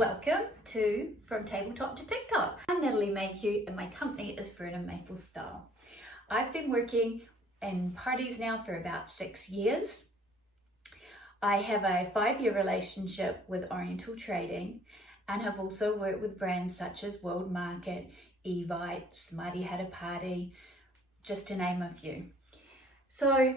Welcome to From Tabletop to TikTok. I'm Natalie Mayhew and my company is Fern and Maple Style. I've been working in parties now for about 6 years. I have a 5-year relationship with Oriental Trading and have also worked with brands such as World Market, Evite, Smarty Had a Party, just to name a few. So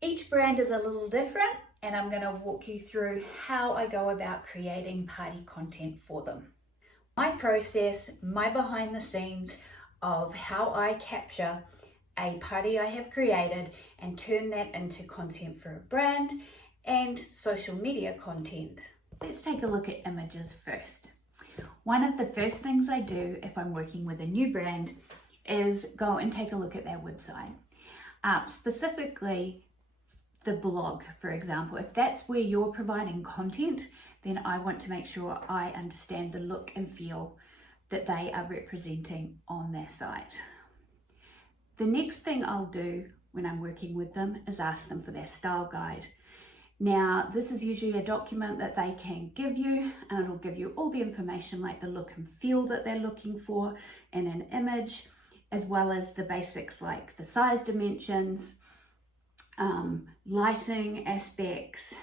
each brand is a little different, and I'm going to walk you through how I go about creating party content for them. My process, my behind the scenes of how I capture a party I have created and turn that into content for a brand and social media content. Let's take a look at images first. One of the first things I do if I'm working with a new brand is go and take a look at their website. Specifically, the blog, for example. If that's where you're providing content, then I want to make sure I understand the look and feel that they are representing on their site. The next thing I'll do when I'm working with them is ask them for their style guide. Now, this is usually a document that they can give you, and it'll give you all the information like the look and feel that they're looking for in an image, as well as the basics like the size dimensions, lighting aspects,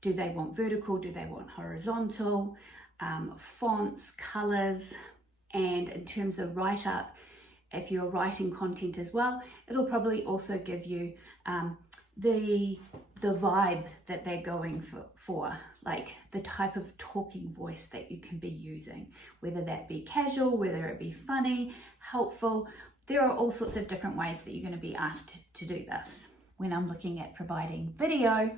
do they want vertical, do they want horizontal, fonts, colors, and in terms of write-up, if you're writing content as well, it'll probably also give you the vibe that they're going for, like the type of talking voice that you can be using, whether that be casual, whether it be funny, helpful. There are all sorts of different ways that you're going to be asked to do this. When I'm looking at providing video,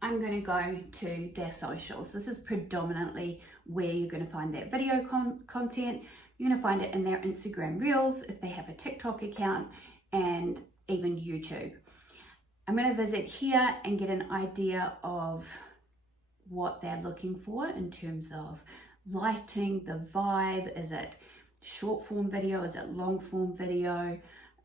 I'm going to go to their socials. This is predominantly where you're going to find that video content. You're going to find it in their Instagram Reels, if they have a TikTok account, and even YouTube. I'm going to visit here and get an idea of what they're looking for in terms of lighting, the vibe. Is it short form video? Is it long form video?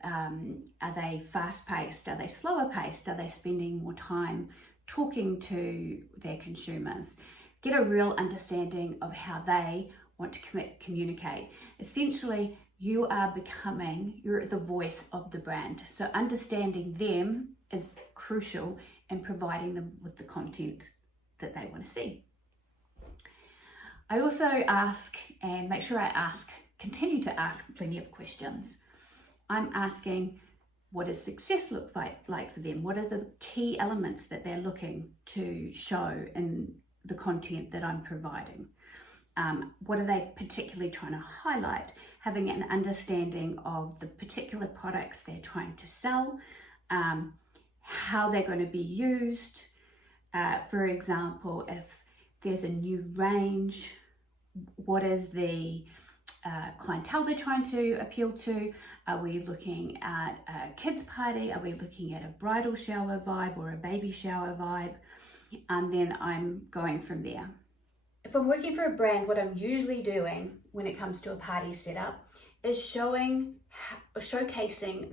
Are they fast paced? Are they slower paced? Are they spending more time talking to their consumers? Get a real understanding of how they want to communicate. Essentially, you're the voice of the brand. So understanding them is crucial in providing them with the content that they want to see. I also ask, and make sure I continue to ask plenty of questions. I'm asking, what does success look like for them? What are the key elements that they're looking to show in the content that I'm providing? What are they particularly trying to highlight? Having an understanding of the particular products they're trying to sell, how they're going to be used. For example, if there's a new range, what is the clientele they're trying to appeal to? Are we looking at a kids party? Are we looking at a bridal shower vibe or a baby shower vibe? And then I'm going from there. If I'm working for a brand, what I'm usually doing when it comes to a party setup is showcasing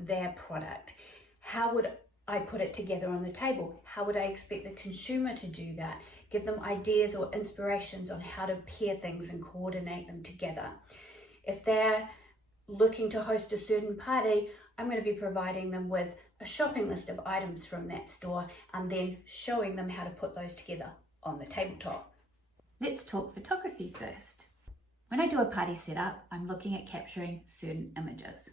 their product. How would I put it together on the table? How would I expect the consumer to do that? Give them ideas or inspirations on how to pair things and coordinate them together. If they're looking to host a certain party, I'm going to be providing them with a shopping list of items from that store and then showing them how to put those together on the tabletop. Let's talk photography first. When I do a party setup, I'm looking at capturing certain images.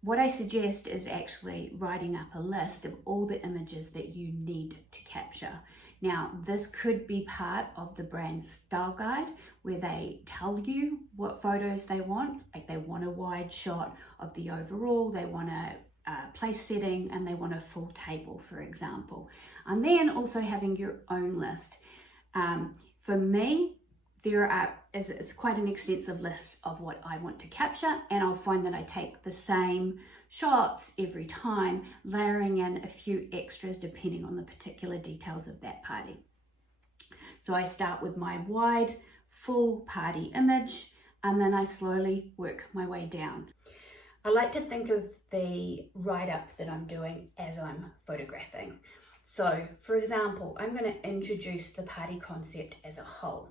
What I suggest is actually writing up a list of all the images that you need to capture. Now, this could be part of the brand's style guide where they tell you what photos they want, like they want a wide shot of the overall, they want a place setting, and they want a full table, for example. And then also having your own list. For me, it's quite an extensive list of what I want to capture, and I'll find that I take the same shots every time, layering in a few extras depending on the particular details of that party. So I start with my wide, full party image, and then I slowly work my way down. I like to think of the write-up that I'm doing as I'm photographing. So, for example, I'm going to introduce the party concept as a whole.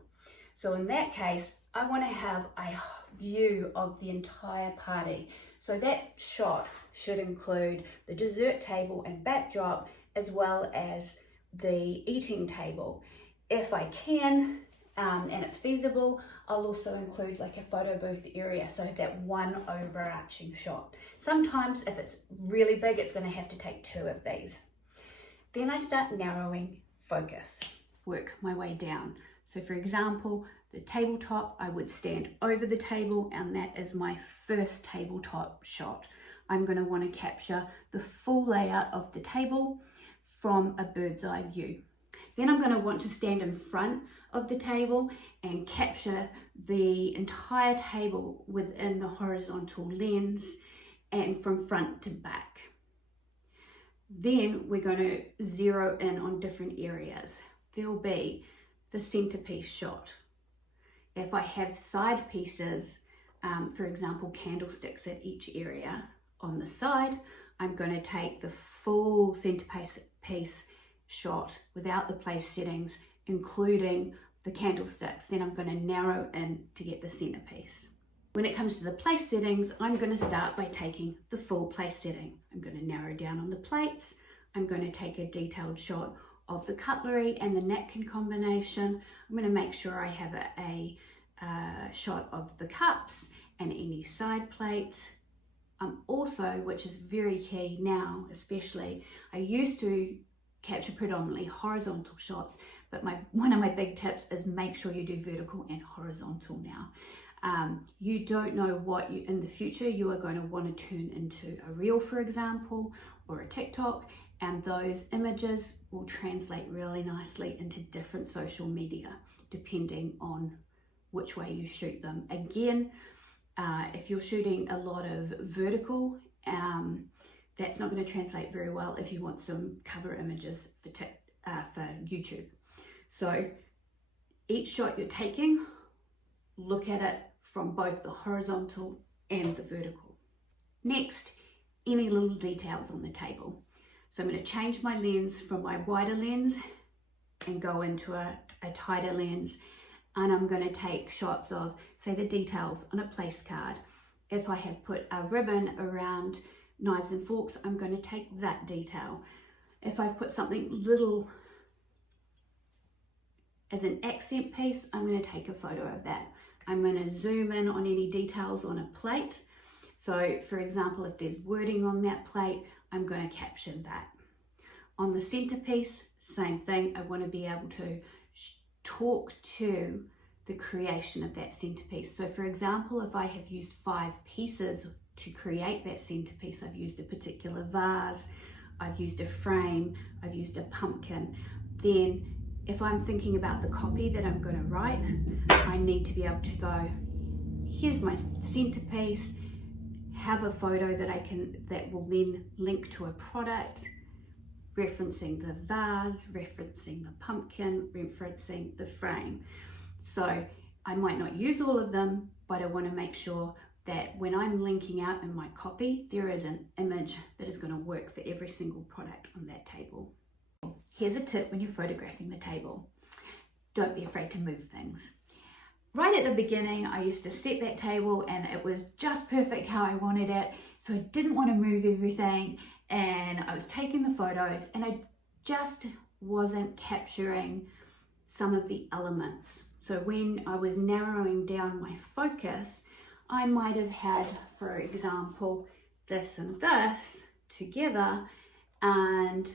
So in that case, I want to have a view of the entire party. So that shot should include the dessert table and backdrop, as well as the eating table. If I can, and it's feasible, I'll also include like a photo booth area, so I have that one overarching shot. Sometimes if it's really big, it's going to have to take two of these. Then I start narrowing focus, work my way down. So for example, the tabletop, I would stand over the table, and that is my first tabletop shot. I'm going to want to capture the full layout of the table from a bird's eye view. Then I'm going to want to stand in front of the table and capture the entire table within the horizontal lens and from front to back. Then we're going to zero in on different areas. There will be the centerpiece shot. If I have side pieces, for example, candlesticks at each area on the side, I'm going to take the full centerpiece shot without the place settings, including the candlesticks. Then I'm going to narrow in to get the centerpiece. When it comes to the place settings, I'm going to start by taking the full place setting. I'm going to narrow down on the plates. I'm going to take a detailed shot of the cutlery and the napkin combination. I'm going to make sure I have a shot of the cups and any side plates. Also, which is very key now, especially, I used to capture predominantly horizontal shots, but one of my big tips is make sure you do vertical and horizontal now. You don't know what in the future you are going to want to turn into a reel, for example, or a TikTok, and those images will translate really nicely into different social media depending on which way you shoot them. Again, if you're shooting a lot of vertical, that's not going to translate very well if you want some cover images for YouTube. So each shot you're taking, look at it from both the horizontal and the vertical. Next, any little details on the table. So I'm going to change my lens from my wider lens and go into a tighter lens, and I'm going to take shots of, say, the details on a place card. If I have put a ribbon around knives and forks, I'm going to take that detail. If I've put something little as an accent piece, I'm going to take a photo of that. I'm going to zoom in on any details on a plate. So for example, if there's wording on that plate, I'm going to capture that. On the centerpiece, same thing. I want to be able to talk to the creation of that centerpiece. So for example, if I have used 5 pieces to create that centerpiece, I've used a particular vase, I've used a frame, I've used a pumpkin, then if I'm thinking about the copy that I'm going to write, I need to be able to go, here's my centerpiece, have a photo that will then link to a product, referencing the vase, referencing the pumpkin, referencing the frame. So I might not use all of them, but I want to make sure that when I'm linking out in my copy, there is an image that is going to work for every single product on that table. Here's a tip when you're photographing the table. Don't be afraid to move things. Right at the beginning, I used to set that table and it was just perfect how I wanted it. So I didn't want to move everything, and I was taking the photos and I just wasn't capturing some of the elements. So when I was narrowing down my focus, I might have had, for example, this and this together, and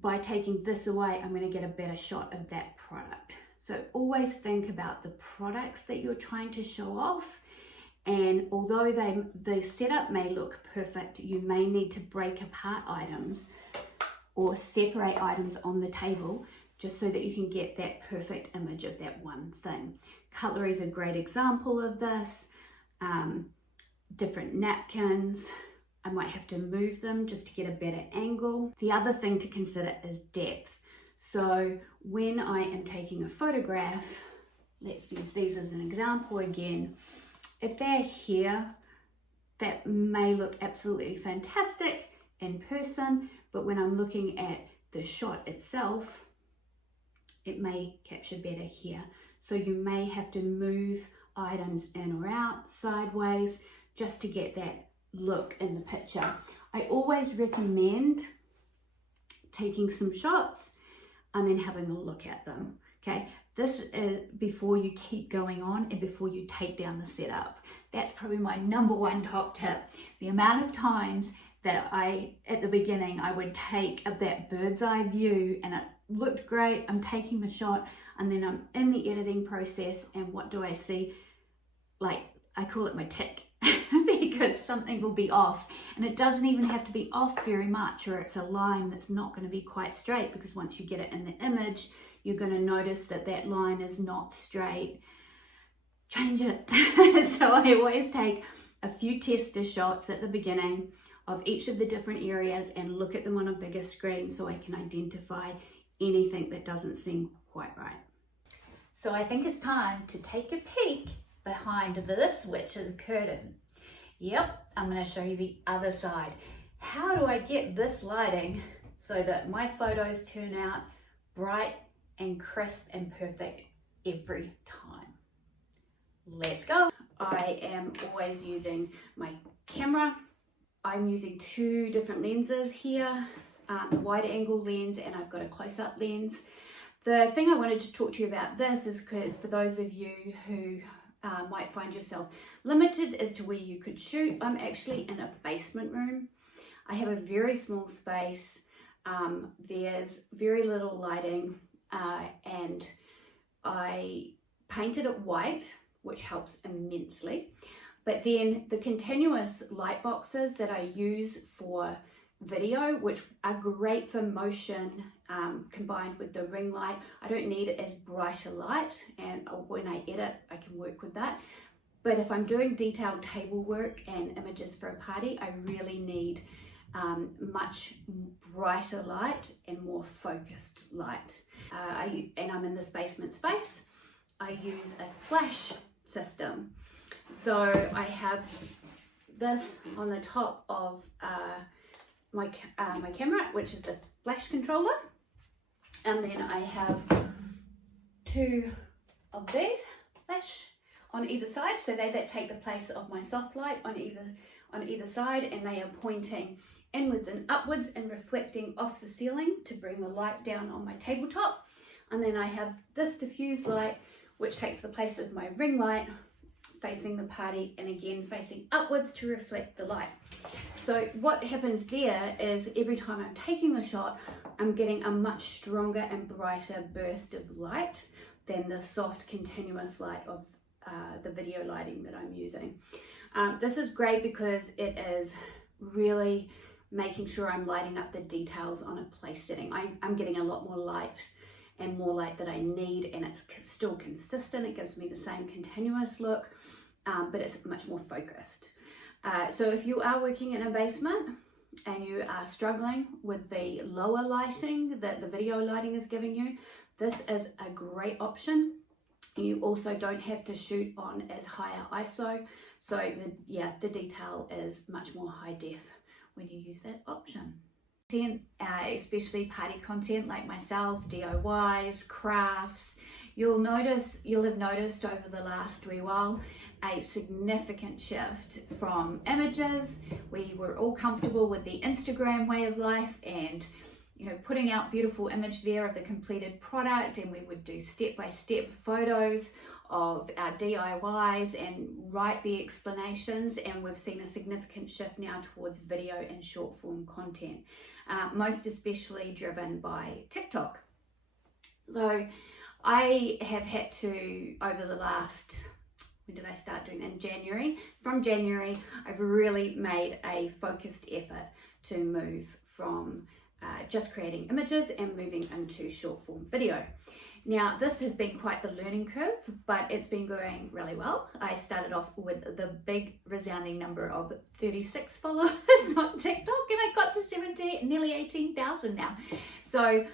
by taking this away, I'm going to get a better shot of that product. So always think about the products that you're trying to show off, and although the setup may look perfect, you may need to break apart items or separate items on the table just so that you can get that perfect image of that one thing. Cutlery is a great example of this. Different napkins, I might have to move them just to get a better angle. The other thing to consider is depth. So when I am taking a photograph, let's use these as an example again. If they're here, that may look absolutely fantastic in person, but when I'm looking at the shot itself, it may capture better here. So you may have to move items in or out, sideways, just to get that look in the picture. I always recommend taking some shots and then having a look at them, okay? This is before you keep going on and before you take down the setup. That's probably my number one top tip. The amount of times that at the beginning, I would take that bird's eye view and it looked great, I'm taking the shot, and then I'm in the editing process, and what do I see? Like, I call it my tick, because something will be off, and it doesn't even have to be off very much, or it's a line that's not going to be quite straight, because once you get it in the image, you're going to notice that that line is not straight. Change it. So I always take a few tester shots at the beginning of each of the different areas and look at them on a bigger screen so I can identify anything that doesn't seem quite right. So I think it's time to take a peek behind this witch's curtain. Yep, I'm going to show you the other side. How do I get this lighting so that my photos turn out bright and crisp and perfect every time? Let's go. I am always using my camera. I'm using two different lenses here, a wide angle lens, and I've got a close-up lens. The thing I wanted to talk to you about this is because for those of you who might find yourself limited as to where you could shoot, I'm actually in a basement room. I have a very small space. There's very little lighting, and I painted it white, which helps immensely. But then the continuous light boxes that I use for video, which are great for motion, combined with the ring light. I don't need it as bright a light, and when I edit, I can work with that. But if I'm doing detailed table work and images for a party, I really need much brighter light and more focused light. And I'm in this basement space. I use a flash system. So I have this on the top of my camera, which is the flash controller, and then I have two of these flash on either side, so that take the place of my soft light on either side, and they are pointing inwards and upwards and reflecting off the ceiling to bring the light down on my tabletop. And then I have this diffuse light, which takes the place of my ring light, facing the party, and again facing upwards to reflect the light. So what happens there is every time I'm taking the shot, I'm getting a much stronger and brighter burst of light than the soft continuous light of the video lighting that I'm using. This is great because it is really making sure I'm lighting up the details on a place setting. I'm getting a lot more light and more light that I need, and it's still consistent. It gives me the same continuous look, but it's much more focused. So if you are working in a basement and you are struggling with the lower lighting that the video lighting is giving you, this is a great option. You also don't have to shoot on as higher ISO, so the detail is much more high def when you use that option. Especially party content like myself, DIYs, crafts, you'll have noticed over the last wee while a significant shift from images. We were all comfortable with the Instagram way of life and putting out beautiful image there of the completed product, and we would do step-by-step photos of our DIYs and write the explanations, and we've seen a significant shift now towards video and short form content, most especially driven by TikTok. So I have had to, over the last, when did I start doing that? In January. From January, I've really made a focused effort to move from just creating images and moving into short form video. Now, this has been quite the learning curve, but it's been going really well. I started off with the big resounding number of 36 followers on TikTok, and I got to nearly 18,000 now. So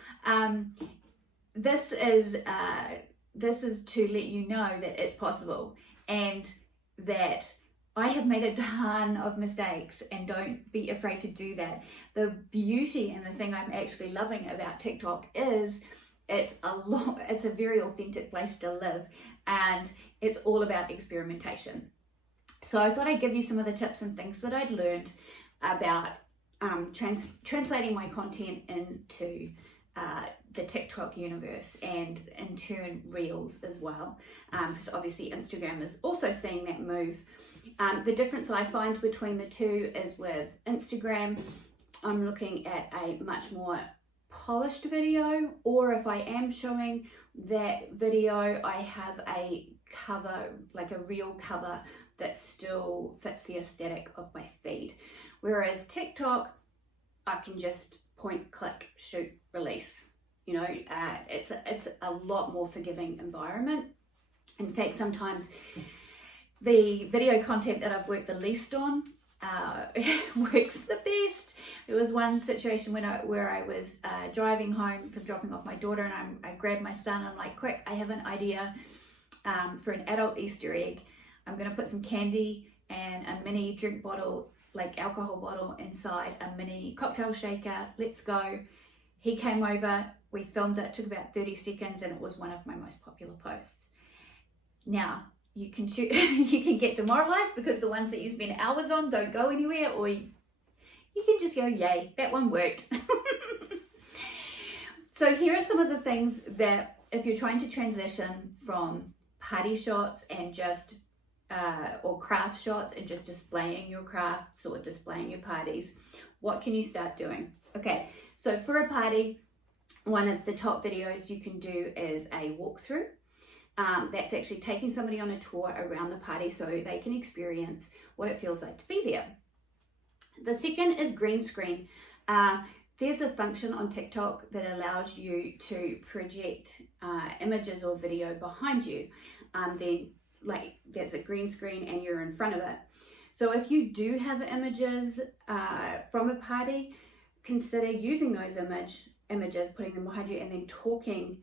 this is to let you know that it's possible, and that I have made a ton of mistakes, and don't be afraid to do that. The beauty and the thing I'm actually loving about TikTok is it's a very authentic place to live, and it's all about experimentation. So I thought I'd give you some of the tips and things that I'd learned about translating my content into the TikTok universe, and in turn Reels as well, because obviously Instagram is also seeing that move. The difference I find between the two is with Instagram, I'm looking at a much more polished video, or if I am showing that video, I have a cover, like a real cover that still fits the aesthetic of my feed. Whereas TikTok, I can just point, click, shoot, release. You know, it's a lot more forgiving environment. In fact, sometimes the video content that I've worked the least on works the best. There was one situation where I was driving home from dropping off my daughter, and I grabbed my son. I'm like, quick, I have an idea for an adult Easter egg. I'm going to put some candy and a mini drink bottle, like alcohol bottle, inside a mini cocktail shaker. Let's go. He came over, we filmed it, took about 30 seconds, and it was one of my most popular posts. Now, you can get demoralized because the ones that you spend hours on don't go anywhere, or you can just go, yay, that one worked. So here are some of the things that, if you're trying to transition from party shots and just or craft shots and just displaying your crafts or displaying your parties, what can you start doing? Okay, so for a party, one of the top videos you can do is a walkthrough. That's actually taking somebody on a tour around the party so they can experience what it feels like to be there. The second is green screen. There's a function on TikTok that allows you to project images or video behind you. Then, like, that's a green screen and you're in front of it. So if you do have images from a party, consider using those images, putting them behind you, and then talking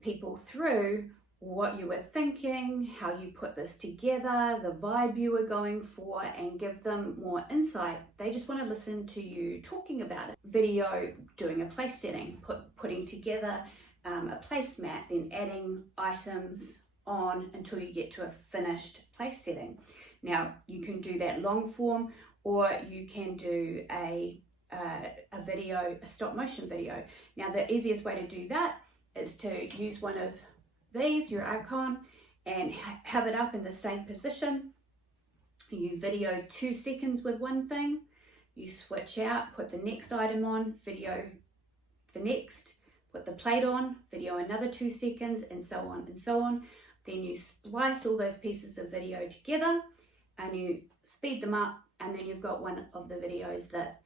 people through what you were thinking, how you put this together, the vibe you were going for, and give them more insight. They just want to listen to you talking about it. Video, doing a place setting, putting together a placemat, then adding items on until you get to a finished place setting. Now, you can do that long form, or you can do a video, a stop motion video. Now, the easiest way to do that is to use one of these, your icon, and have it up in the same position. You video 2 seconds with one thing, you switch out, put the next item on, video the next, put the plate on, video another 2 seconds, and so on and so on. Then you splice all those pieces of video together and you speed them up, and then you've got one of the videos that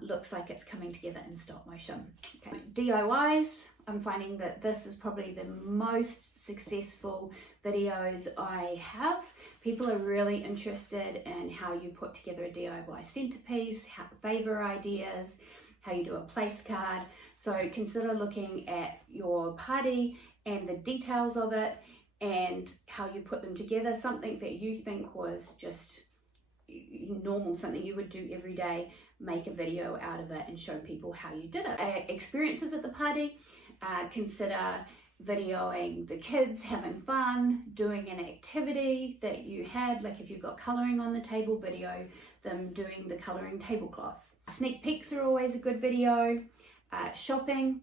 looks like it's coming together in stop motion. Okay. DIYs, I'm finding that this is probably the most successful videos I have. People are really interested in how you put together a DIY centerpiece, favor ideas, how you do a place card. So consider looking at your party and the details of it and how you put them together. Something that you think was just normal, something you would do every day, make a video out of it and show people how you did it. Experiences at the party, consider videoing the kids having fun, doing an activity that you had, like if you've got colouring on the table, video them doing the colouring tablecloth. Sneak peeks are always a good video. Shopping,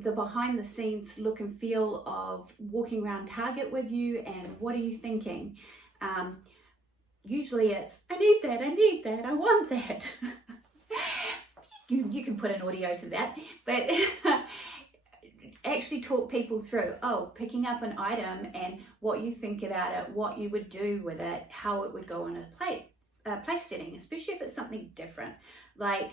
the behind the scenes look and feel of walking around Target with you and what are you thinking. Usually it's, I need that, I want that. you can put an audio to that, but actually talk people through, picking up an item and what you think about it, what you would do with it, how it would go on a place setting, especially if it's something different. Like,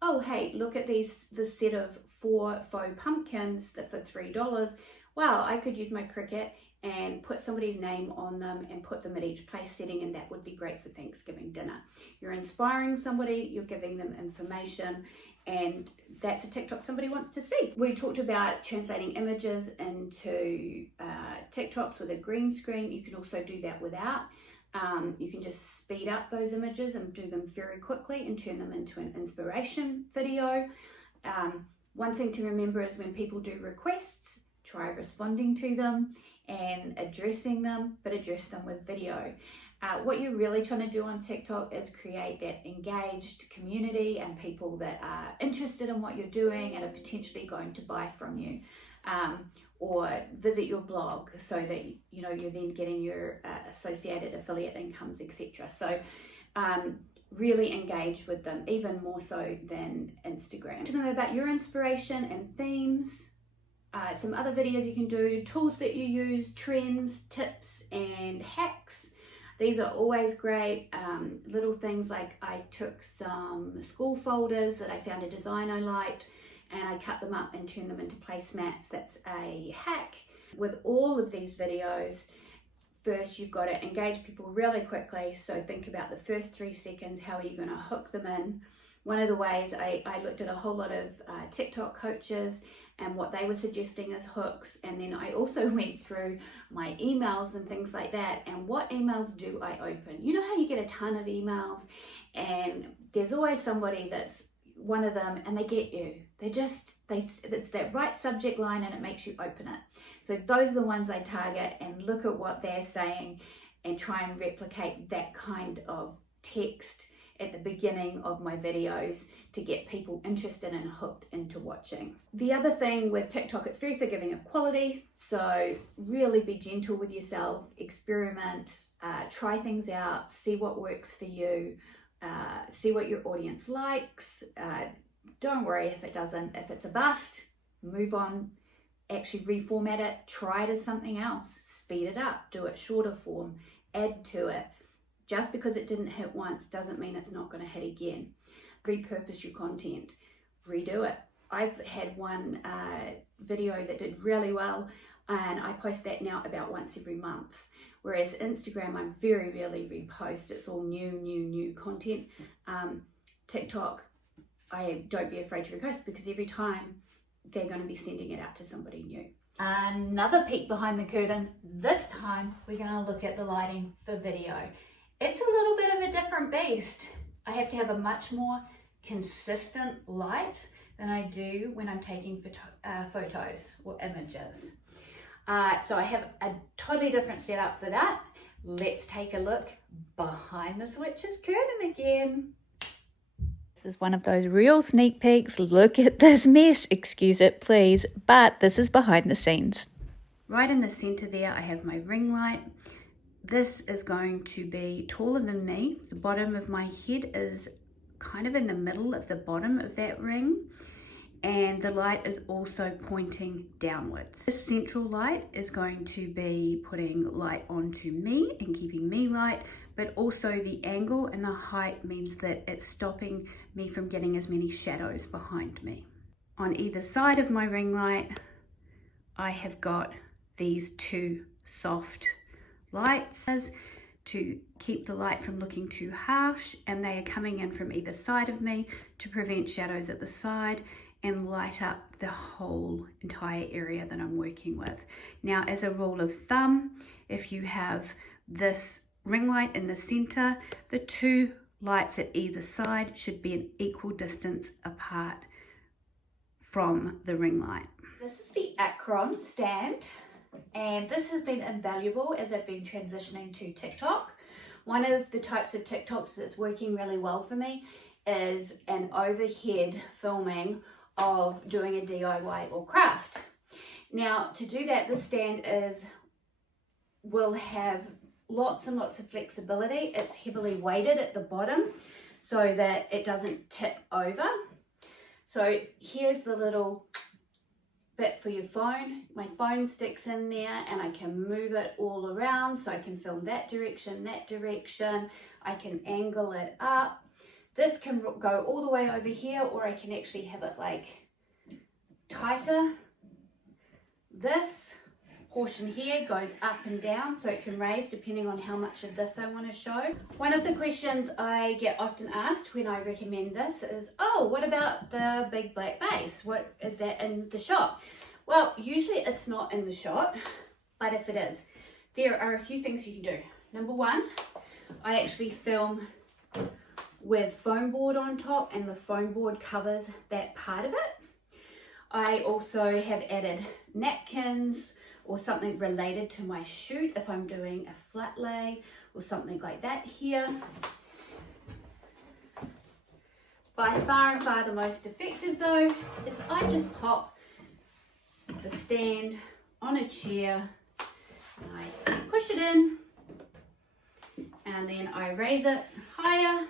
oh, hey, look at this set of 4 faux pumpkins that for $3. Wow, I could use my Cricut and put somebody's name on them and put them at each place setting, and that would be great for Thanksgiving dinner. You're inspiring somebody, you're giving them information, and that's a TikTok somebody wants to see. We talked about translating images into TikToks with a green screen. You can also do that without. You can just speed up those images and do them very quickly and turn them into an inspiration video. One thing to remember is when people do requests, try responding to them and addressing them, but address them with video. What you're really trying to do on TikTok is create that engaged community and people that are interested in what you're doing and are potentially going to buy from you, or visit your blog, so that you're then getting your associated affiliate incomes, etc. So really engage with them, even more so than Instagram. Talk to them about your inspiration and themes, some other videos you can do, tools that you use, trends, tips and hacks. These are always great. Little things like I took some school folders that I found a design I liked and I cut them up and turned them into placemats. That's a hack. With all of these videos, first you've got to engage people really quickly. So think about the first 3 seconds. How are you going to hook them in? One of the ways I looked at a whole lot of TikTok coaches and what they were suggesting as hooks, and then I also went through my emails and things like that, and what emails do I open? You know how you get a ton of emails and there's always somebody that's one of them and they get you. It's that right subject line and it makes you open it. So those are the ones I target and look at what they're saying and try and replicate that kind of text at the beginning of my videos to get people interested and hooked into watching. The other thing with TikTok, it's very forgiving of quality, so really be gentle with yourself, experiment, try things out, see what works for you, see what your audience likes. Don't worry if it doesn't. If it's a bust, move on, actually reformat it, try it as something else, speed it up, do it shorter form, add to it. Just because it didn't hit once doesn't mean it's not going to hit again. Repurpose your content, redo it. I've had one video that did really well and I post that now about once every month. Whereas Instagram, I very rarely repost. It's all new content. TikTok, don't be afraid to repost because every time they're going to be sending it out to somebody new. Another peek behind the curtain. This time we're going to look at the lighting for video. It's a little bit of a different beast. I have to have a much more consistent light than I do when I'm taking photos or images. So I have a totally different setup for that. Let's take a look behind the switches curtain again. This is one of those real sneak peeks. Look at this mess. Excuse it, please. But this is behind the scenes. Right in the center there, I have my ring light. This is going to be taller than me. The bottom of my head is kind of in the middle of the bottom of that ring. And the light is also pointing downwards. This central light is going to be putting light onto me and keeping me light, but also the angle and the height means that it's stopping me from getting as many shadows behind me. On either side of my ring light, I have got these 2 soft lights to keep the light from looking too harsh, and they are coming in from either side of me to prevent shadows at the side and light up the whole entire area that I'm working with. Now, as a rule of thumb, if you have this ring light in the center, the 2 lights at either side should be an equal distance apart from the ring light. This is the Acron stand, and this has been invaluable as I've been transitioning to TikTok. One of the types of TikToks that's working really well for me is an overhead filming of doing a DIY or craft. Now, to do that, this stand will have lots and lots of flexibility. It's heavily weighted at the bottom so that it doesn't tip over. So here's the little bit for your phone. My phone sticks in there and I can move it all around, so I can film that direction, I can angle it up. This can go all the way over here, or I can actually have it like tighter. This portion here goes up and down, so it can raise depending on how much of this I want to show. One of the questions I get often asked when I recommend this is, oh, what about the big black base? What is that in the shot? Well, usually it's not in the shot, but if it is, there are a few things you can do. Number one, I actually film with foam board on top, and the foam board covers that part of it. I also have added napkins or something related to my shoot if I'm doing a flat lay or something like that here. By far and far the most effective though is I just pop the stand on a chair and I push it in and then I raise it higher,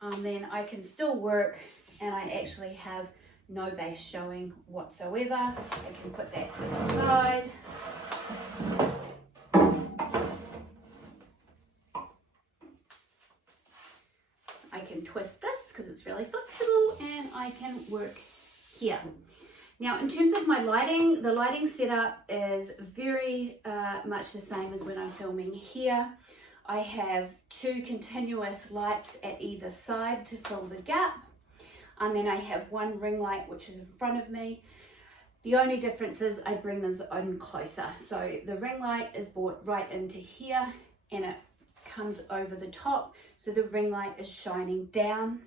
and then I can still work and I actually have no base showing whatsoever. I can put that to the side. I can twist this because it's really flexible and I can work here. Now in terms of my lighting, the lighting setup is very much the same as when I'm filming here. I have 2 continuous lights at either side to fill the gap, and then I have 1 ring light which is in front of me. The only difference is I bring this in closer. So the ring light is brought right into here and it comes over the top, so the ring light is shining down.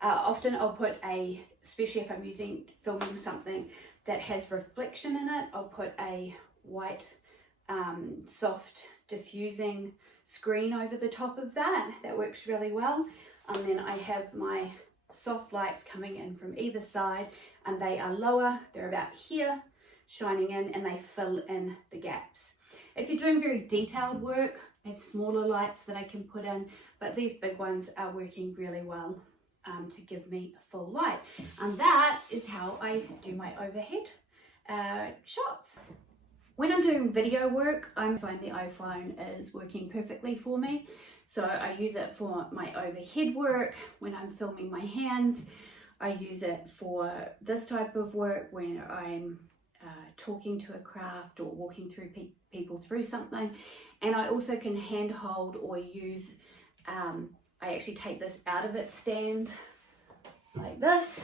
Often I'll put especially if I'm filming something that has reflection in it, I'll put a white soft diffusing screen over the top of that. That works really well. And then I have my soft lights coming in from either side, and they are lower, they're about here, shining in, and they fill in the gaps. If you're doing very detailed work, I have smaller lights that I can put in, but these big ones are working really well to give me a full light. And that is how I do my overhead shots. When I'm doing video work, I find the iPhone is working perfectly for me. So I use it for my overhead work when I'm filming my hands. I use it for this type of work when I'm talking to a craft or walking through people through something. And I also can handhold or use, I actually take this out of its stand like this,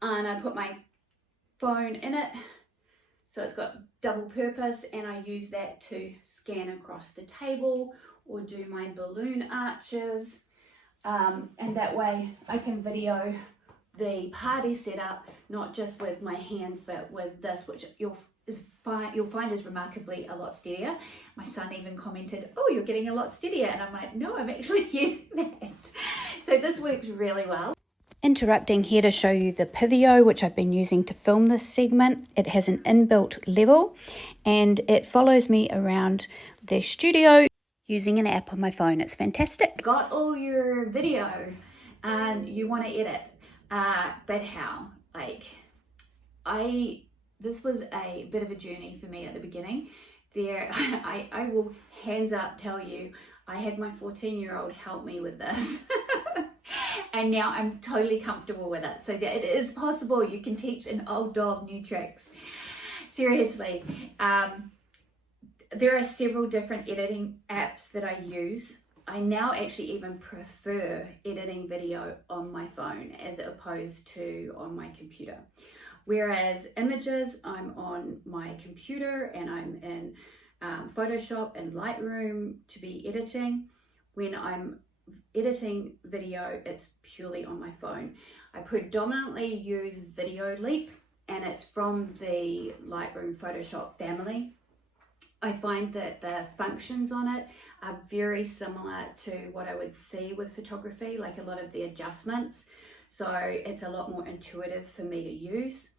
and I put my phone in it. So it's got double purpose, and I use that to scan across the table or do my balloon arches. And that way I can video the party setup, not just with my hands, but with this, which you'll find is remarkably a lot steadier. My son even commented, "Oh, you're getting a lot steadier." And I'm like, no, I'm actually using that. So this works really well. Interrupting here to show you the Pivio, which I've been using to film this segment. It has an inbuilt level and it follows me around the studio using an app on my phone. It's fantastic. Got all your video and you want to edit, but how? This was a bit of a journey for me at the beginning. I will hands up tell you, I had my 14-year-old help me with this. And now I'm totally comfortable with it. So that it is possible. You can teach an old dog new tricks. Seriously. There are several different editing apps that I use. I now actually even prefer editing video on my phone as opposed to on my computer. Whereas images, I'm on my computer and I'm in Photoshop and Lightroom to be editing. When I'm editing video, it's purely on my phone. I predominantly use Video Leap, and it's from the Lightroom Photoshop family. I find that the functions on it are very similar to what I would see with photography, like a lot of the adjustments. So it's a lot more intuitive for me to use.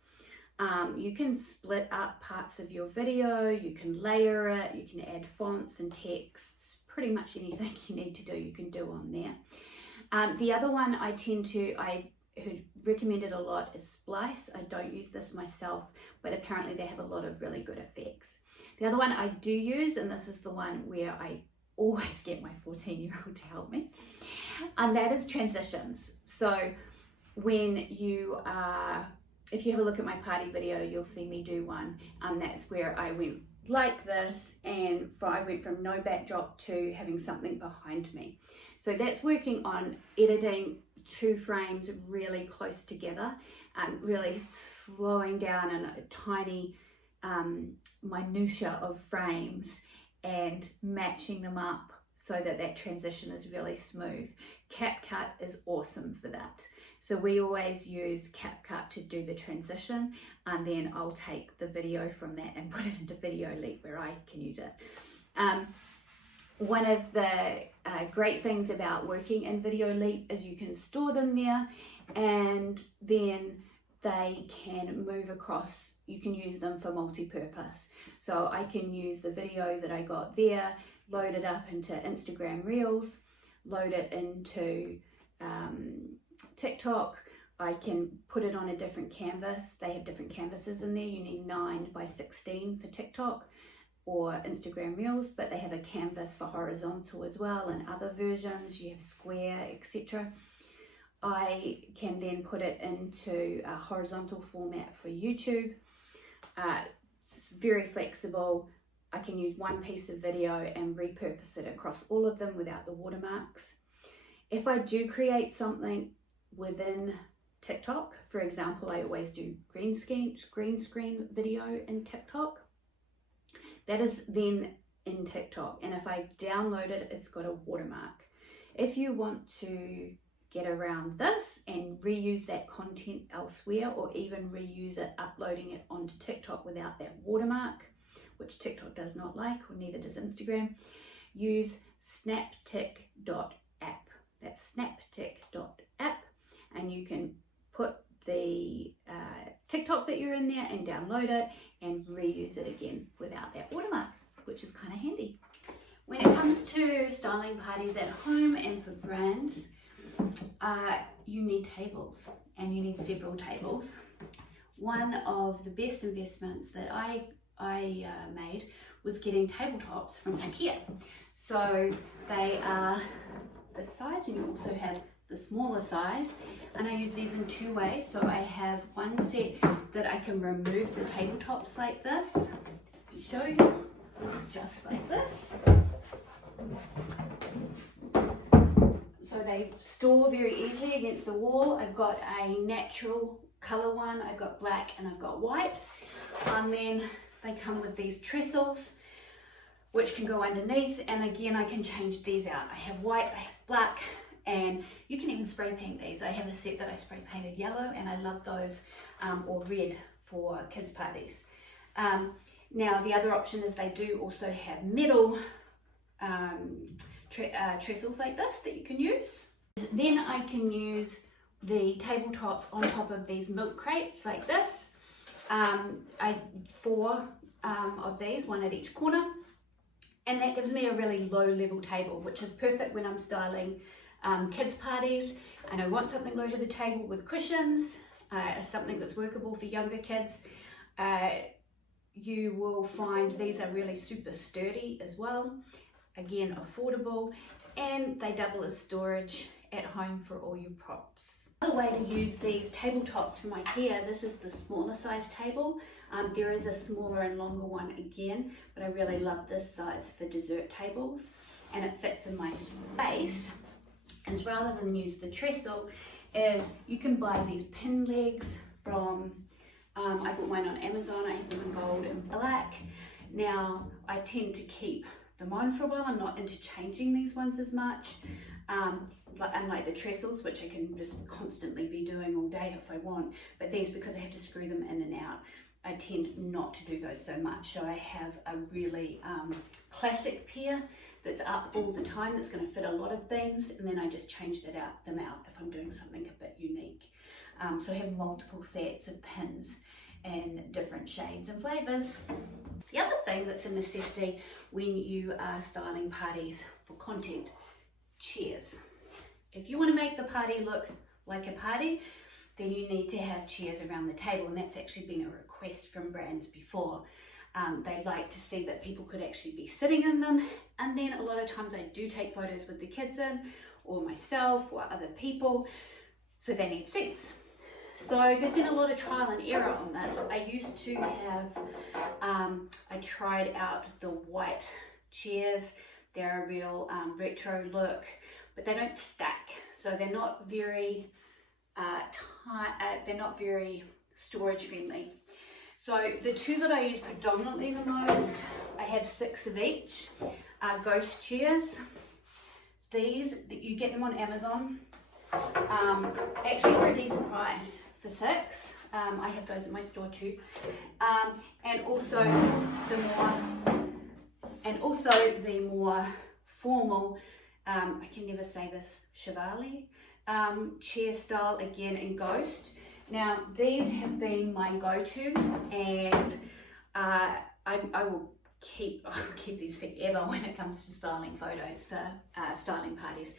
You can split up parts of your video, you can layer it, you can add fonts and texts, pretty much anything you need to do, you can do on there. The other one I heard recommended a lot is Splice. I don't use this myself, but apparently they have a lot of really good effects. The other one I do use, and this is the one where I always get my 14-year-old to help me, and that is transitions. So when you if you have a look at my party video, you'll see me do one, and that's where I went like this, and I went from no backdrop to having something behind me. So that's working on editing 2 frames really close together and really slowing down in a tiny minutia of frames and matching them up so that that transition is really smooth. CapCut is awesome for that. So we always use CapCut to do the transition, and then I'll take the video from that and put it into Video Leap where I can use it. One of the great things about working in Video Leap is you can store them there, and then they can move across. You can use them for multi-purpose. So I can use the video that I got there, load it up into Instagram Reels, load it into TikTok. I can put it on a different canvas. They have different canvases in there. You need 9x16 for TikTok or Instagram Reels, but they have a canvas for horizontal as well, and other versions. You have square, etc. I can then put it into a horizontal format for YouTube. It's very flexible. I can use one piece of video and repurpose it across all of them without the watermarks. If I do create something within TikTok, for example, I always do green screen video in TikTok. That is then in TikTok, and if I download it, it's got a watermark. If you want to get around this and reuse that content elsewhere, or even reuse it, uploading it onto TikTok without that watermark, which TikTok does not like, or neither does Instagram, use snaptik.app. That's snaptik.app, and you can put the TikTok that you're in there and download it and reuse it again without that watermark, which is kind of handy. When it comes to styling parties at home and for brands, you need tables, and you need several tables. One of the best investments that I made was getting tabletops from IKEA. So they are this size, and you also have the smaller size, and I use these in two ways. So I have one set that I can remove the tabletops like this. Let me show you, just like this. So they store very easily against the wall. I've got a natural color one, I've got black, and I've got white. And then they come with these trestles, which can go underneath, and again I can change these out. I have white, I have black, and you can even spray paint these. I have a set that I spray painted yellow, and I love those, or red for kids' parties. Now the other option is they do also have metal trestles like this that you can use. Then I can use the tabletops on top of these milk crates like this. Four of these, one at each corner, and that gives me a really low level table, which is perfect when I'm styling kids' parties and I want something low to the table with cushions, something that's workable for younger kids. You will find these are really super sturdy as well, again affordable, and they double as storage at home for all your props. Another way to use these tabletops from IKEA, this is the smaller size table. There is a smaller and longer one again, but I really love this size for dessert tables, and it fits in my space. And so rather than use the trestle, is you can buy these pin legs from, I bought mine on Amazon. I have them in gold and black. Now I tend to keep them on for a while. I'm not interchanging these ones as much, unlike the trestles, which I can just constantly be doing all day if I want. But these, because I have to screw them in and out, I tend not to do those so much. So I have a really classic pair that's up all the time, that's going to fit a lot of things, and then I just change them out if I'm doing something a bit unique. So I have multiple sets of pins in different shades and flavours. The other thing that's a necessity when you are styling parties for content, chairs. If you want to make the party look like a party, then you need to have chairs around the table, and that's actually been a request from brands before. They like to see that people could actually be sitting in them, and then a lot of times I do take photos with the kids in, or myself, or other people, so they need seats. So there's been a lot of trial and error on this. I used to have, I tried out the white chairs. They're a real retro look, but they don't stack, so they're not very they're not very storage friendly. So the two that I use predominantly the most, I have 6 of each, are ghost chairs. These, you get them on Amazon. actually for a decent price, for $6. I have those at my store too. And also the more formal, I can never say this, Chevalier chair style, again in Ghost. Now these have been my go-to, and I will keep these forever when it comes to styling photos for styling parties,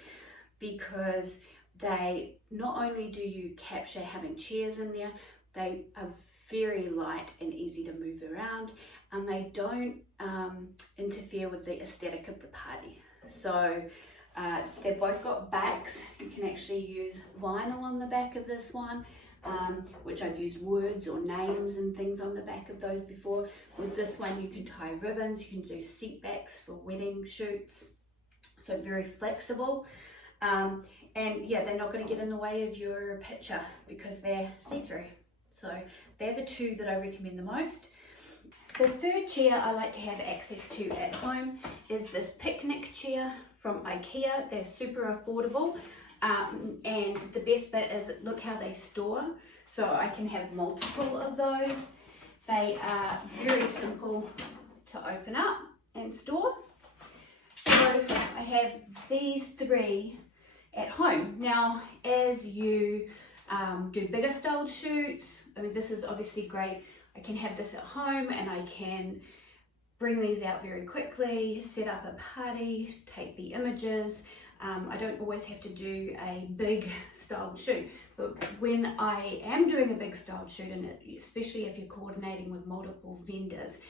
because they not only do you capture having chairs in there, they are very light and easy to move around, and they don't interfere with the aesthetic of the party. So they've both got backs. You can actually use vinyl on the back of this one, which I've used words or names and things on the back of those before. With this one you can tie ribbons, you can do seat backs for wedding shoots, so very flexible. And yeah, they're not going to get in the way of your picture because they're see-through. So they're the two that I recommend the most. The third chair I like to have access to at home is this picnic chair from IKEA. They're super affordable, and the best bit is look how they store. So I can have multiple of those. They are very simple to open up and store. So I have these three at home. Now, as you do bigger styled shoots, I mean, this is obviously great. I can have this at home and I can bring these out very quickly, set up a party, take the images. I don't always have to do a big styled shoot, but when I am doing a big styled shoot, and especially if you're coordinating with multiple vendors,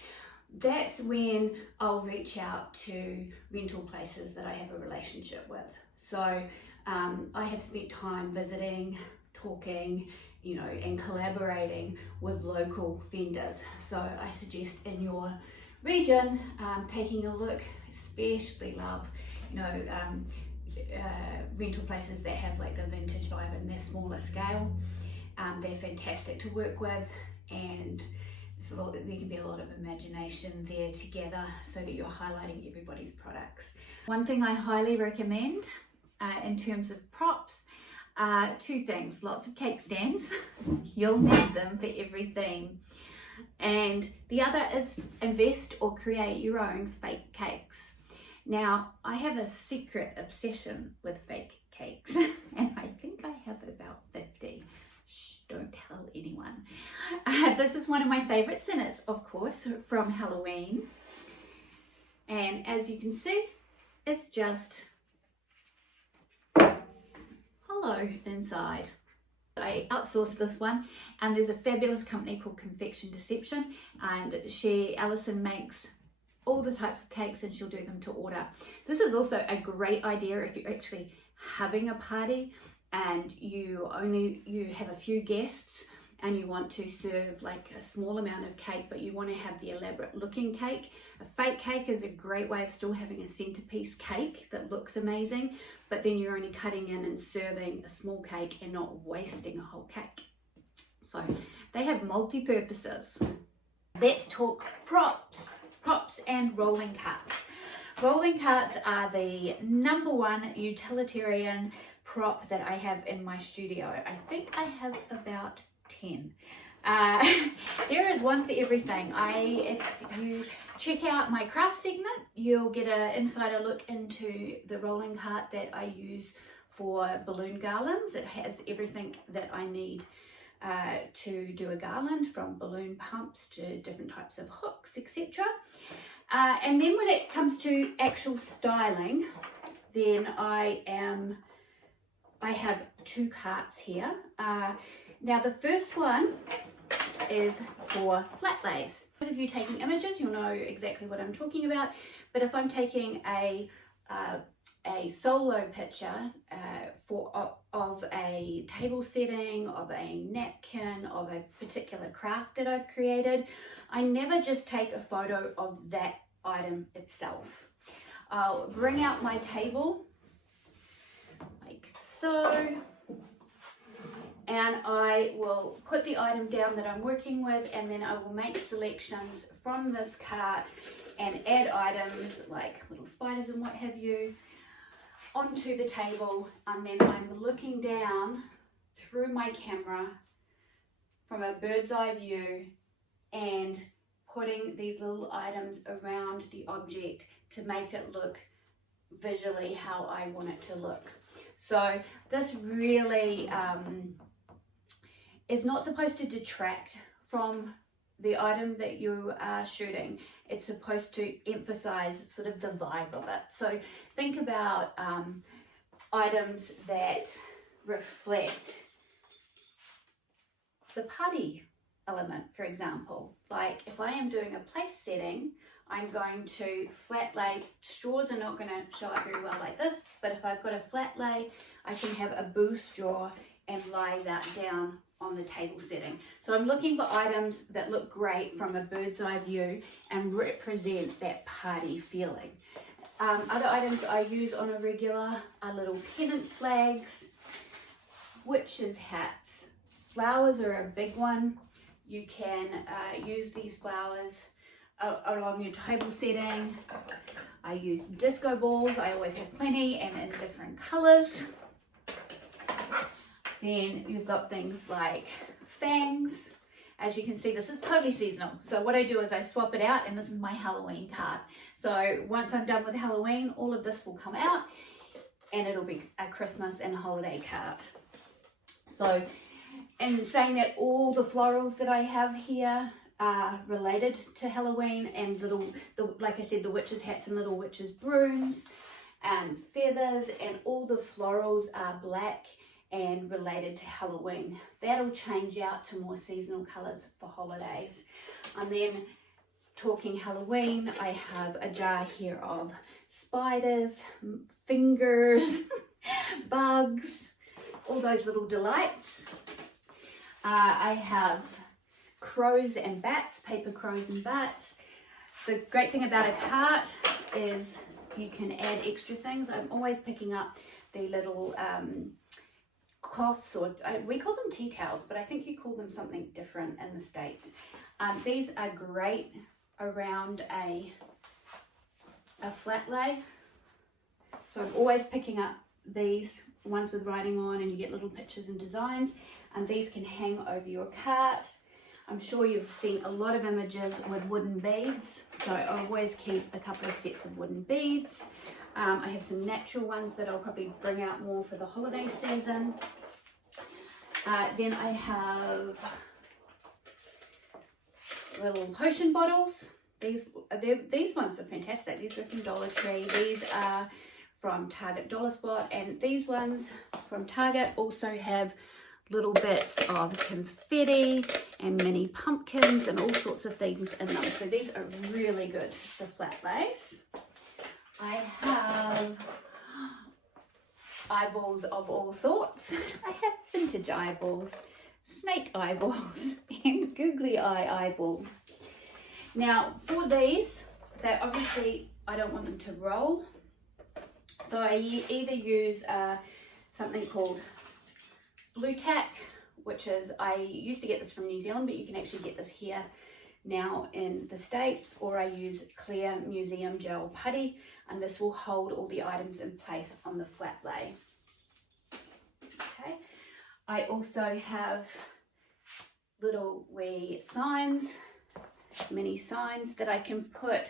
that's when I'll reach out to rental places that I have a relationship with. So I have spent time visiting, talking, you know, and collaborating with local vendors. So I suggest in your region, taking a look, especially love, you know, rental places that have like the vintage vibe and their smaller scale. They're fantastic to work with, and there can be a lot of imagination there together so that you're highlighting everybody's products. One thing I highly recommend in terms of props, two things: lots of cake stands. You'll need them for every theme. And the other is invest or create your own fake cakes. Now, I have a secret obsession with fake cakes, and I think I have about 50. Shh, don't tell anyone. This is one of my favorites, and it's of course from Halloween. And as you can see, it's just hollow inside. I outsourced this one, and there's a fabulous company called Confection Deception, and Alison makes all the types of cakes, and she'll do them to order. This is also a great idea if you're actually having a party and you have a few guests and you want to serve like a small amount of cake, but you want to have the elaborate looking cake. A fake cake is a great way of still having a centerpiece cake that looks amazing, but then you're only cutting in and serving a small cake and not wasting a whole cake. So they have multi-purposes. Let's talk props and rolling carts. Rolling carts are the #1 utilitarian prop that I have in my studio. I think I have about 10. There is one for everything. If you check out my craft segment, you'll get an insider look into the rolling cart that I use for balloon garlands. It has everything that I need to do a garland, from balloon pumps to different types of hooks, etc. And then when it comes to actual styling, then I have 2 carts here. Now the first one is for flat lays. Those of you taking images, you'll know exactly what I'm talking about. But if I'm taking a solo picture of a table setting, of a napkin, of a particular craft that I've created, I never just take a photo of that item itself. I'll bring out my table like so, and I will put the item down that I'm working with, and then I will make selections from this cart and add items like little spiders and what have you. onto the table, and then I'm looking down through my camera from a bird's eye view and putting these little items around the object to make it look visually how I want it to look. So this really is not supposed to detract from the item that you are shooting. It's supposed to emphasize sort of the vibe of it. So think about items that reflect the party element, for example. Like if I am doing a place setting, I'm going to flat lay. Straws are not going to show up very well like this, but if I've got a flat lay, I can have a boo straw and lay that down on the table setting. So I'm looking for items that look great from a bird's eye view and represent that party feeling. Other items I use on a regular are little pennant flags, witches' hats. Flowers are a big one. You can use these flowers along your table setting. I use disco balls. I always have plenty and in different colors. Then you've got things like fangs. As you can see, this is totally seasonal. So what I do is I swap it out, and this is my Halloween card. So once I'm done with Halloween, all of this will come out and it'll be a Christmas and holiday card. So, and saying that, all the florals that I have here are related to Halloween, and like I said, the witches' hats and little witches' brooms and feathers, and all the florals are black and related to Halloween. That'll change out to more seasonal colors for holidays. And then talking Halloween, I have a jar here of spiders, fingers, bugs, all those little delights. I have crows and bats, paper crows and bats. The great thing about a cart is you can add extra things. I'm always picking up the little cloths, or we call them tea towels, but I think you call them something different in the States. These are great around a flat lay. So I'm always picking up these ones with writing on, and you get little pictures and designs, and these can hang over your cart. I'm sure you've seen a lot of images with wooden beads, so I always keep a couple of sets of wooden beads. I have some natural ones that I'll probably bring out more for the holiday season. Then I have little potion bottles. These ones were fantastic. These were from Dollar Tree. These are from Target Dollar Spot, and these ones from Target also have little bits of confetti and mini pumpkins and all sorts of things in them. So these are really good for flat lays. I have eyeballs of all sorts. I have vintage eyeballs, snake eyeballs, and googly eye eyeballs. Now for these, they obviously, I don't want them to roll. So I either use something called blue tack, which is, I used to get this from New Zealand, but you can actually get this here now in the States, or I use clear museum gel putty, and this will hold all the items in place on the flat lay. Okay, I also have little wee signs, mini signs that I can put,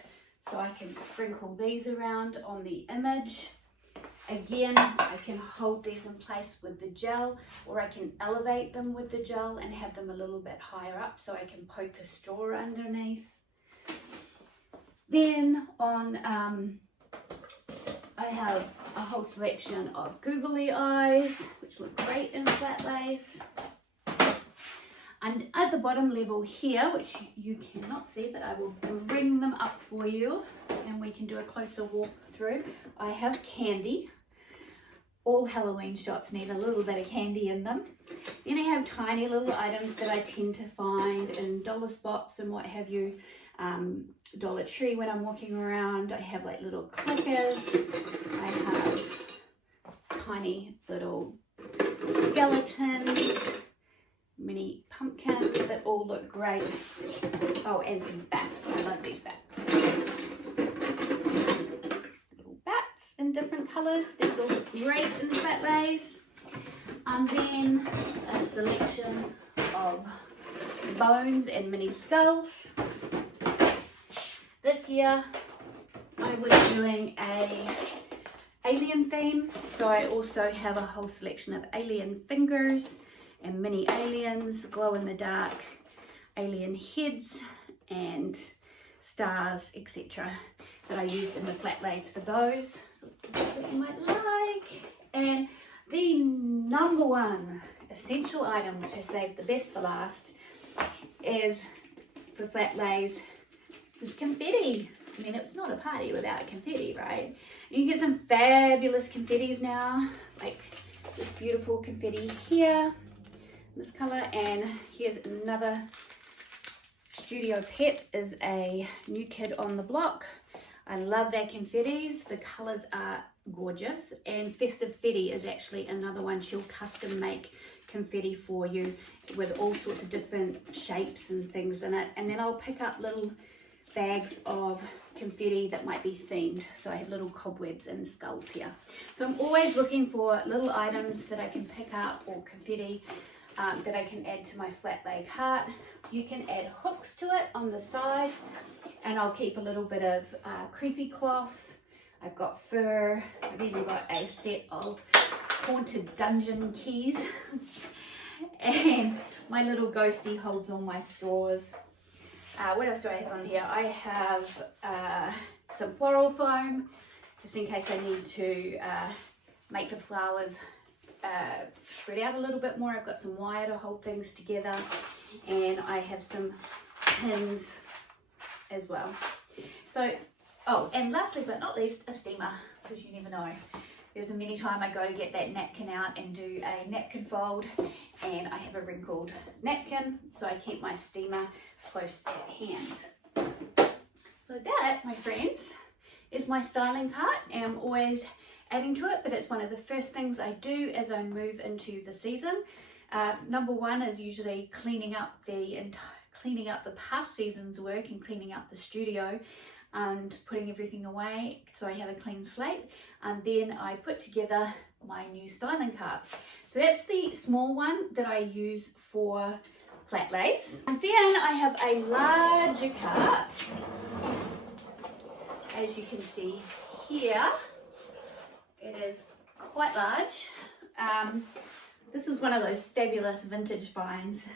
so I can sprinkle these around on the image. Again, I can hold these in place with the gel, or I can elevate them with the gel and have them a little bit higher up so I can poke a straw underneath. Then on, I have a whole selection of googly eyes, which look great in flat lays. And at the bottom level here, which you cannot see, but I will bring them up for you and we can do a closer walk through. I have candy. All Halloween shots need a little bit of candy in them. Then I have tiny little items that I tend to find in dollar spots and what have you. Dollar Tree when I'm walking around. I have like little clickers. I have tiny little skeletons, mini pumpkins that all look great. Oh, and some bats. I love these bats. Little bats in different different colours. These all look great in flat lays. And then a selection of bones and mini skulls. This year I was doing a alien theme, so I also have a whole selection of alien fingers and mini aliens, glow in the dark alien heads and stars, etc. that I used in the flat lays for those. So that you might like. And the number one essential item, which I saved the best for last, is for flat lays, is confetti. I mean, it's not a party without confetti, right? You can get some fabulous confettis now, like this beautiful confetti here, this color, and here's another Studio Pep, is a new kid on the block. I love their confettis. The colors are gorgeous, and Festive Fetty is actually another one. She'll custom make confetti for you with all sorts of different shapes and things in it, and then I'll pick up little bags of confetti that might be themed. So I have little cobwebs and skulls here. So I'm always looking for little items that I can pick up, or confetti that I can add to my flat lay cart. You can add hooks to it on the side, and I'll keep a little bit of creepy cloth. I've got fur. I've even got a set of haunted dungeon keys. And my little ghostie holds all my straws. What else do I have on here? I have some floral foam, just in case I need to make the flowers spread out a little bit more. I've got some wire to hold things together, and I have some pins as well. So, oh, and lastly but not least, a steamer, because you never know. There's a many time I go to get that napkin out and do a napkin fold, and I have a wrinkled napkin, so I keep my steamer close at hand. So that, my friends, is my styling cart, and I'm always adding to it, but it's one of the first things I do as I move into the season. Number one is usually cleaning up the past season's work and cleaning up the studio and putting everything away so I have a clean slate, and then I put together my new styling cart. So that's the small one that I use for flat lays. And then I have a larger cart, as you can see here. It is quite large. This is one of those fabulous vintage finds.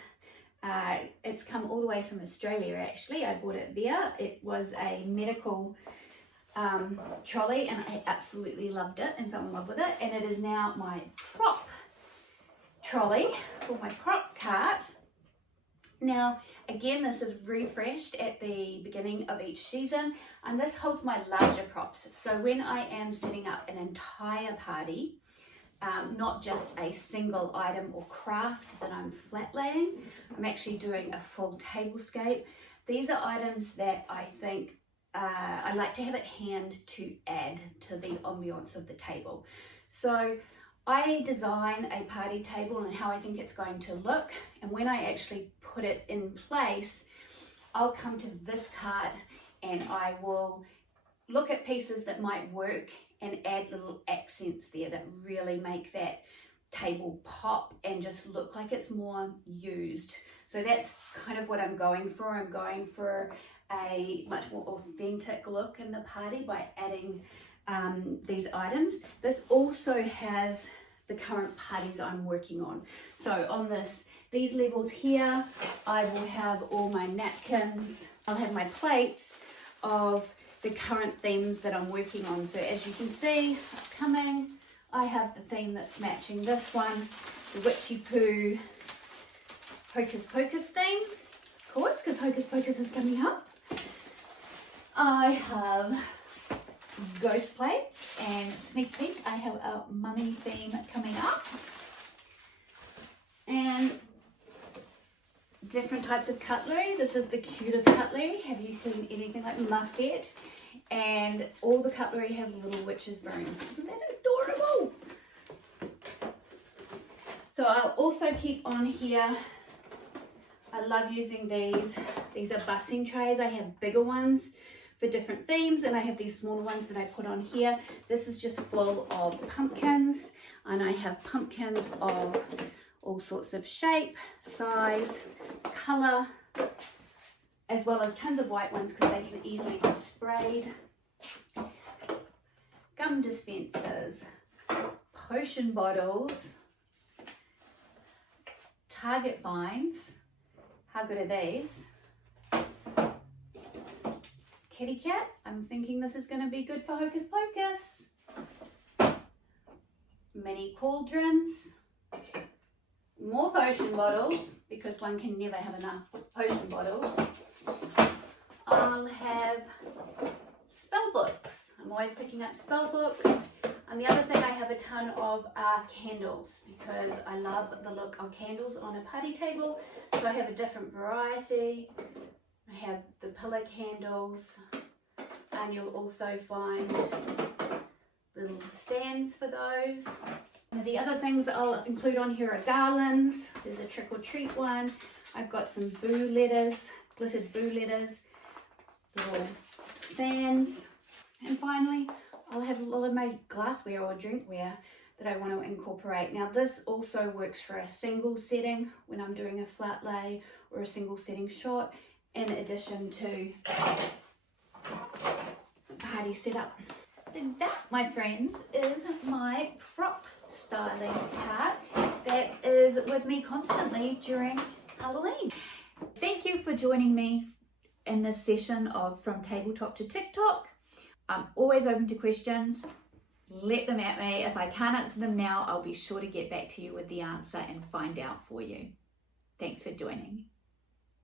It's come all the way from Australia, actually. I bought it there. It was a medical trolley, and I absolutely loved it and fell in love with it. And it is now my prop trolley, or my prop cart. Now, again, this is refreshed at the beginning of each season, and this holds my larger props. So when I am setting up an entire party, not just a single item or craft that I'm flat laying, I'm actually doing a full tablescape. These are items that I think I like to have at hand to add to the ambiance of the table. So I design a party table and how I think it's going to look, and when I actually put it in place, I'll come to this card and I will look at pieces that might work and add little accents there that really make that table pop and just look like it's more used. So that's kind of what I'm going for. I'm going for a much more authentic look in the party by adding these items. This also has the current parties I'm working on. So on these levels here, I will have all my napkins. I'll have my plates of the current themes that I'm working on. So as you can see, upcoming, I have the theme that's matching this one, the Witchy Poo Hocus Pocus theme, of course, because Hocus Pocus is coming up. I have ghost plates, and sneak peek, I have a mummy theme coming up, and different types of cutlery. This is the cutest cutlery. Have you seen anything like Muffet? And all the cutlery has little witch's bones. Isn't that adorable? So I'll also keep on here, I love using these. These are bussing trays. I have bigger ones for different themes, and I have these smaller ones that I put on here. This is just full of pumpkins, and I have pumpkins of all sorts of shape, size, color, as well as tons of white ones because they can easily be sprayed. Gum dispensers, potion bottles, Target vines. How good are these? Kitty cat. I'm thinking this is going to be good for Hocus Pocus. Mini cauldrons. More potion bottles, because one can never have enough potion bottles. I'll have spell books. I'm always picking up spell books. And the other thing I have a ton of are candles, because I love the look of candles on a party table. So I have a different variety. I have the pillar candles, and you'll also find little stands for those. And the other things I'll include on here are garlands. There's a trick or treat one. I've got some boo letters, glittered boo letters, little fans. And finally, I'll have a lot of my glassware or drinkware that I want to incorporate. Now this also works for a single setting when I'm doing a flat lay or a single setting shot, in addition to party setup. And that, my friends, is my prop styling cart that is with me constantly during Halloween. Thank you for joining me in this session of From Tabletop to TikTok. I'm always open to questions. Let them at me. If I can't answer them now, I'll be sure to get back to you with the answer and find out for you. Thanks for joining.